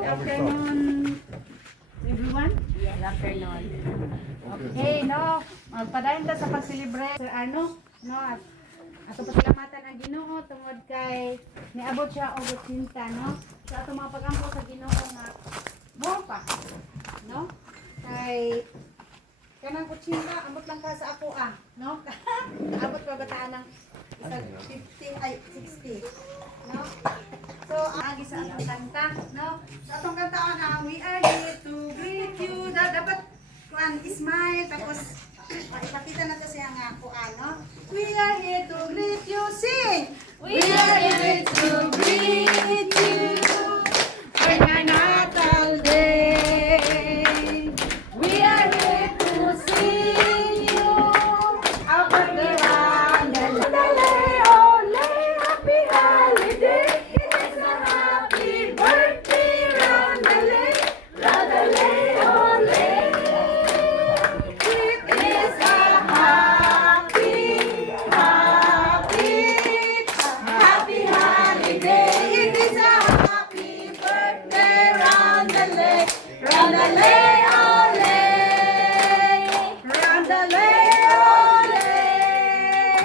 Good afternoon, everyone. Good afternoon. Okay, no, magpadayon ta sa pag-celebrate Sir Arno, no, at ato pasalamatan ang Ginoo tungod kay niabot siya og 80, no. Sa ato mga pag-ampo sa Ginoo nga mo pa, no? Kay kanang 80 ambot lang ka sa ako no? Abot pa bataan ng 50 ay 60, no? So, agi sa atong kanta, no? Sa atong kanta na we are here to greet you. Dapat kuan smile tapos ipakita natin siya nga kuan, no? We are here to greet you. Sing. We are here to greet you for your Natal Day. We are here to sing you out of the round the lay, oh lay, happy holiday. Happy birthday, round the lay, oh lay. It is a happy holiday. It is a happy birthday, round the lay, oh lay, round the lay, oh lay.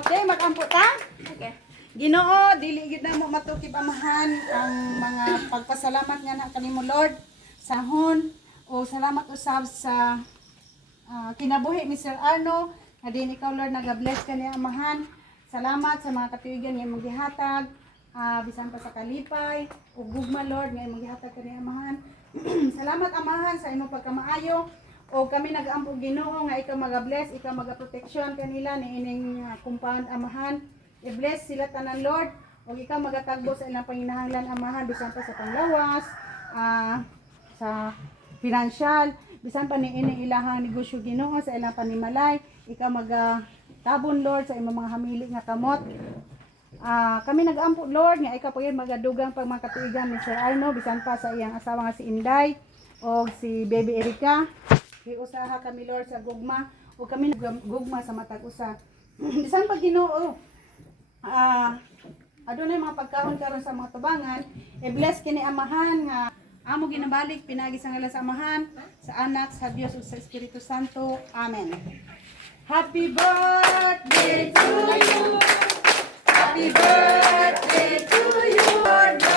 Okay, makampo ta? Okay. Ginoo, dili gid na mo matukib amahan ang mga pagpasalamat nga na kanimo Lord sahon o salamat usab sa kinabuhi ni Sir Arno nga din ikaw Lord naga-bless kaniya amahan. Salamat sa mga katuigan nga imong gihatag bisan pa sa kalipay ug gugma Lord nga imong gihatag kaniya amahan. Salamat amahan sa imong pagkamaayo o kami nag-ampo Ginoo nga ikaw maga-bless, ikaw maga-proteksyon kanila niining compound amahan. I-bless sila tanan Lord o ikaw magatagbo sa ilang panginahanglan amahan bisan pa sa panglawas, sa financial, bisan pa niining ilahang negosyo Ginoo sa ilang panimalay, ikaw magatabon Lord sa imong mga hamili nga kamot. Kami nag-ampo Lord nga ikaw pagay magadugang pag mga katuigan ni Sir Arno bisan pa sa iyang asawa nga si Inday o si Baby Erica. Usaha kami Lord sa gugma o kami gugma sa matag usa. Bisan pa Ginoo adunay mga pagkaon karon sa mga tubangan, i-bless kini amahan nga amo ginabalik pinagi sa ngalan sa amahan, sa anak, sa Dios ug sa Espiritu Santo. Amen. Happy birthday to you. Happy birthday to you.